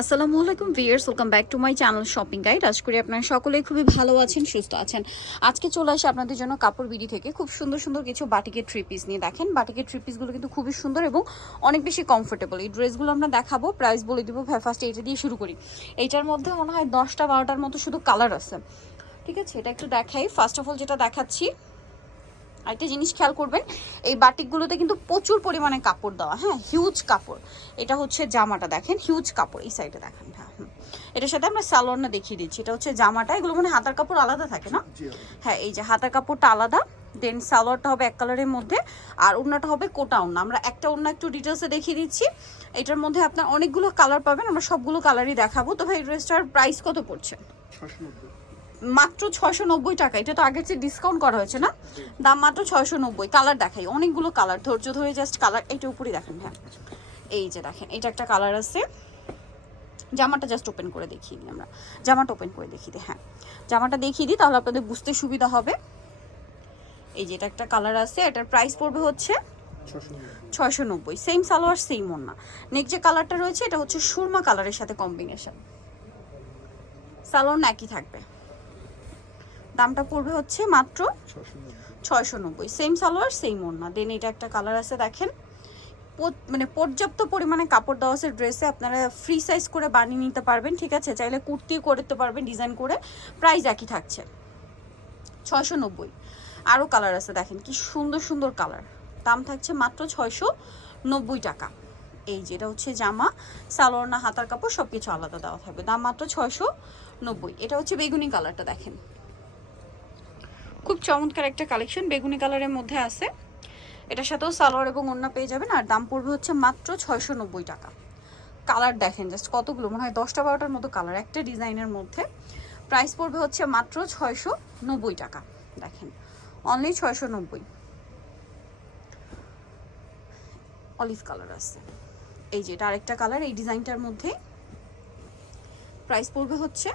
আসসালামু আলাইকুম viewers welcome back to my channel shopping guide. আজ করি আপনারা সকলেই খুবই ভালো আছেন, সুস্থ আছেন। আজকে চলে আসে আপনাদের জন্য কাপড় বিডি থেকে। খুব সুন্দর সুন্দর কিছু বাটিকের থ্রি পিস নিয়ে দেখেন। বাটিকের থ্রি পিসগুলো কিন্তু খুবই সুন্দর এবং অনেক বেশি কমফোর্টেবল এই ড্রেসগুলো আমরা দেখাবো প্রাইস বলে দিব ফার্স্ট এইটা দিয়ে শুরু করি। এইটার মধ্যে মনে হয় দশটা বারোটার মতো শুধু কালার আছে। ঠিক আছে, এটা একটু দেখাই। ফার্স্ট অফ অল যেটা দেখাচ্ছি আরেকটা জিনিস খেয়াল করবেন এই বাটিকগুলোতে কিন্তু প্রচুর পরিমাণে কাপড় দেওয়া হ্যাঁ হিউজ কাপড়। এটা হচ্ছে জামাটা দেখেন হিউজ কাপড় এই সাইডে দেখেন হ্যাঁ। এটার সাথে আমরা সালোয়ারটা দেখিয়ে দিচ্ছি এটা হচ্ছে জামাটা এগুলো মানে হাতার কাপড় আলাদা থাকে না? হ্যাঁ এই যে হাতার কাপড়টা আলাদা দেন সালোয়ারটা হবে এক কালারের মধ্যে আর ওড়নাটা হবে কোটা ওড়না। আমরা একটা ওড়না একটু ডিটেলসে দেখিয়ে দিচ্ছি এটার মধ্যে আপনার অনেকগুলো কালার পাবেন আমরা সবগুলো কালারই দেখাবো। তো ভাই এই ড্রেসটার প্রাইস কত পড়ছে? মাত্র ছয়শো নব্বই টাকা। এটা তো আগের চেয়ে ডিসকাউন্ট করা হয়েছে না? দাম মাত্র ছয়শো নব্বই কালার দেখাই। অনেকগুলো কালার ধৈর্য ধরে জাস্ট কালার এইটা উপরেই দেখেন হ্যাঁ এই যে দেখেন এটা একটা কালার আছে। জামাটা জাস্ট ওপেন করে দেখিয়ে দিই আমরা। জামাটা ওপেন করে দেখিয়ে দিই হ্যাঁ। জামাটা দেখিয়ে দিই তাহলে আপনাদের বুঝতে সুবিধা হবে। এই যে এটা একটা কালার আছে এটার প্রাইস পড়বে হচ্ছে ছয়শো নব্বই সেম সালোয়ার সেম ওন্না নেক্সট যে কালারটা রয়েছে এটা হচ্ছে সুরমা কালারের সাথে কম্বিনেশন সালোয়ার একই থাকবে। দামটা পড়বে হচ্ছে মাত্র ছয়শো নব্বই। সেম সালোয়ার সেম ওড়না। দেন এটা একটা কালার আছে দেখেন। মানে পর্যাপ্ত পরিমাণে কাপড় দেওয়া আছে ড্রেসে আপনারা ফ্রি সাইজ করে বানিয়ে নিতে পারবেন ঠিক আছে? চাইলে কুর্তি করতে পারবেন ডিজাইন করে। প্রাইস একই থাকছে। ছয়শো নব্বই। আরও কালার আছে দেখেন। কি সুন্দর সুন্দর কালার দাম থাকছে মাত্র ছয়শো নব্বই টাকা। এই যেটা হচ্ছে জামা সালোয়ার না হাতার কাপড় সব কিছু আলাদা দেওয়া থাকবে। দাম মাত্র ছয়শো নব্বই। এটা হচ্ছে বেগুনি কালারটা দেখেন। চমৎকার একটা কালেকশন, বেগুনি কালারের মধ্যে আছে। এটার সাথেও সালোয়ার এবং ওড়না পেয়ে যাবেন, আর দাম পড়বে হচ্ছে মাত্র ছয়শো নব্বই টাকা। কালার দেখেন জাস্ট কতগুলো, মনে হয় দশটা বারোটার মতো কালার, একটা ডিজাইনের মধ্যে। প্রাইস পড়বে হচ্ছে মাত্র ছয়শো নব্বই টাকা, দেখেন অনলি ছয়শো নব্বই অলিভ কালার আছে। এই যে এটা আরেকটা কালার এই ডিজাইনটার মধ্যে। প্রাইস পড়বে হচ্ছে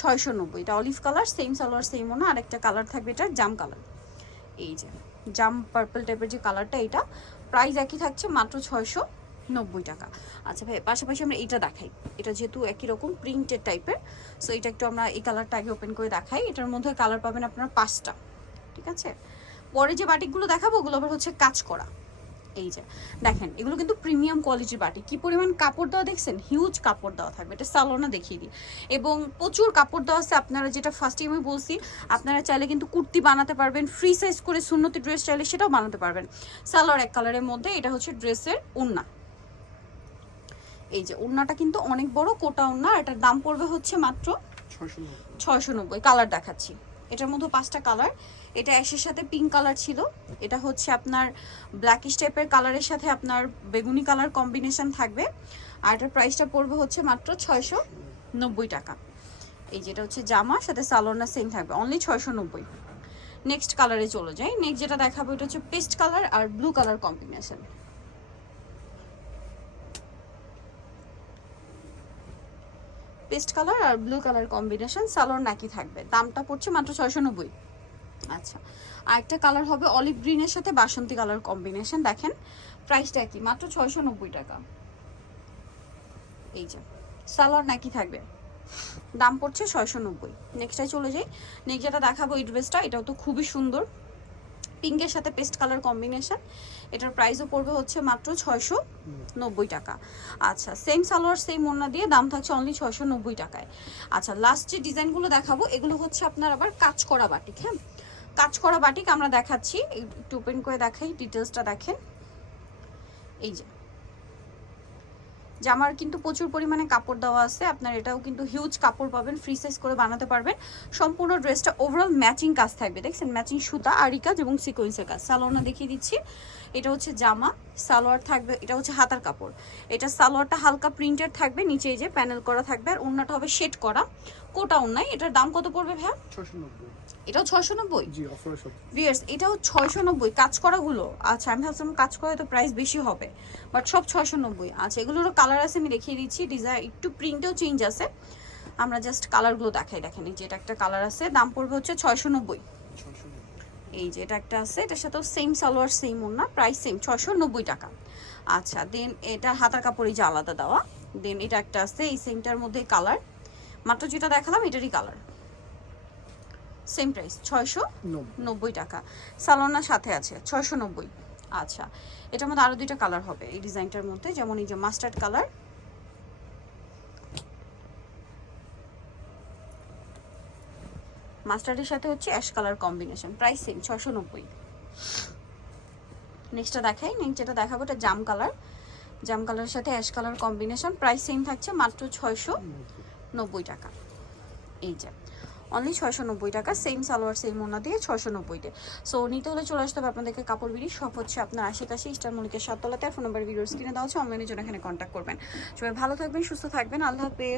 ছয়শো নব্বই। এটা olive colour same salwar same ওনা আর একটা কালার থাকবে এটা জাম কালার এই যে, জাম পার্পল টাইপের যে কালারটা এটা প্রাইস একই থাকছে মাত্র ছয়শো নব্বই টাকা। আচ্ছা ভাই, পাশাপাশি আমরা এটা দেখাই। এটা যেহেতু একই রকম প্রিন্টেড টাইপের সো এটা একটু আমরা এই কালারটা আগে ওপেন করে দেখাই। এটার মধ্যে কালার পাবেন আপনারা পাঁচটা, ঠিক আছে? পরে যে বাটিকগুলো দেখাবো, ওগুলো আবার হচ্ছে কাজ করা এই যে দেখেন এগুলো কিন্তু প্রিমিয়াম কোয়ালিটির বাটি। কি পরিমাণ কাপড় দেওয়া দেখছেন? হিউজ কাপড় দেওয়া থাকবে। এটা সালোনা দেখিয়ে দিই। এবং প্রচুর কাপড় দেওয়া আছে আপনারা যেটা ফার্স্টে আমি বলছি আপনারা চাইলে কিন্তু কুর্তি বানাতে পারবেন ফ্রি সাইজ করে সুন্নতি ড্রেস চাইলে সেটাও বানাতে পারবেন। সালোয়ার এক কালারের মধ্যে এটা হচ্ছে ড্রেসের ওড়না। এই যে ওড়নাটা কিন্তু অনেক বড় কোটা ওড়না এটার দাম পড়বে হচ্ছে মাত্র ছয়শো নব্বই। কালার দেখাচ্ছি। এটার মধ্যে পাঁচটা কালার এটা অ্যাশের সাথে পিঙ্ক কালার ছিল। এটা হচ্ছে আপনার ব্ল্যাকিশ টাইপের কালারের সাথে আপনার বেগুনি কালার কম্বিনেশন থাকবে। আর এটার প্রাইসটা পড়বে হচ্ছে মাত্র ছয়শো নব্বই টাকা। এই যেটা হচ্ছে জামা, সাথে সালোনা সেম থাকবে অনলি ছয়শো নব্বই। নেক্সট কালারে চলে যাই। নেক্সট যেটা দেখাবো, এটা হচ্ছে পেস্ট কালার আর blue colour combination paste colour আর ব্লু কালার কম্বিনেশন, সালোয়ার নাকি থাকবে। দামটা পড়ছে মাত্র ছয়শো নব্বই। আচ্ছা আরেকটা কালার হবে অলিভ গ্রিনের সাথে বাসন্তী কালার কম্বিনেশন, দেখেন। প্রাইসটা কি? মাত্র ছয়শো নব্বই টাকা। এই যে, সালোয়ার নাকি থাকবে? দাম পড়ছে ছয়শো নব্বই। নেক্সটটাই চলে যাই। নেক্সট যেটা দেখাবো এই ড্রেসটা, এটাও তো খুবই সুন্দর। পিঙ্কের সাথে পেস্ট কালার কম্বিনেশন, এটার প্রাইসও পড়বে হচ্ছে মাত্র ছয়শো নব্বই টাকা। আচ্ছা সেম সালোয়ার সেম ওনা দিয়ে দাম থাকছে অনলি ছয়শো নব্বই টাকায়। আচ্ছা লাস্ট যে ডিজাইনগুলো দেখাবো, এগুলো হচ্ছে আপনার আবার কাজ করা বাটিক হ্যাঁ? কাজ করা বাটিক আমরা দেখাচ্ছি একটু ওপেন করে দেখাই ডিটেলসটা দেখেন। এই যে জামার কিন্তু প্রচুর পরিমাণে কাপড় দেওয়া আছে। আপনার এটাও কিন্তু হিউজ কাপড় পাবেন ফ্রি সাইজ করে বানাতে পারবেন। সম্পূর্ণ ড্রেসটা ওভারঅল ম্যাচিং কাজ থাকবে, দেখছেন? ম্যাচিং সুতা আরি কাজ এবং সিকোয়েন্সের কাজ। সালোয়ারটা দেখিয়ে দিচ্ছি। এটা হচ্ছে জামা, সালোয়ার থাকবে, এটা হচ্ছে হাতার কাপড়। এটা সালোয়ারটা হালকা প্রিন্টেড থাকবে, নিচে যে প্যানেল করা থাকবে। আর ওড়নাটা হবে শেড করা। কোটা ওড়নায় এটার দাম কত পড়বে ভাইয়া? এটাও ছয়শো নব্বই ভিয়ার্স এটাও ছয়শো নব্বই কাজ করাগুলো আচ্ছা আমি ভাবছিলাম কাজ করা তো প্রাইস বেশি হবে বাট সব ছয়শো নব্বই আচ্ছা এগুলোরও কালার আছে আমি দেখিয়ে দিচ্ছি। ডিজাইন একটু প্রিন্টেও চেঞ্জ আছে। আমরা জাস্ট কালারগুলো দেখাই দেখেন এই যে এটা একটা কালার আছে দাম পড়বে হচ্ছে ছয়শো নব্বই এই যে এটা একটা আছে এটার সাথেও সেম সালোয়ার সেম ওড়না প্রাইস সেম ছয়শো নব্বই টাকা। আচ্ছা দেন এটা হাতার কাপড়ই যে আলাদা দেওয়া দেন এটা একটা আছে এই সেমটার মধ্যে কালার মাত্র যেটা দেখালাম এটারই কালার সেম প্রাইস ছয়শো নব্বই। টাকা। সালোনার সাথে আছে ছয়শো নব্বই। আচ্ছা এটার মধ্যে আরও দুইটা কালার হবে এই ডিজাইনটার মধ্যে যেমন এই যে মাস্টার্ড কালার মাস্টার্ডের সাথে হচ্ছে ash colour combination price same ছয়শো নব্বই। নেক্সটটা দেখাই নেক্সট যেটা দেখাবো এটা জাম কালার জাম কালারের সাথে ash colour combination price same থাকছে মাত্র ছয়শো নব্বই টাকা। এই যে অনলি ছয়শো নব্বই টাকা সেম সালোয়ার সেম মোনা দিয়ে ছয়শো নব্বইতে সো নিতে হলে চলে আসতে হবে আপনাদেরকে কাপড় বিড়ি, সব হচ্ছে আপনার আশেপাশে স্টার মলিকের সাততলাতে। ফোন নাম্বার ভিডিওর স্ক্রিনে দেওয়া হচ্ছে অনলাইনের জন্য এখানে কন্ট্যাক্ট করবেন। সবাই ভালো থাকবেন, সুস্থ থাকবেন। আল্লাহ হাফেজ।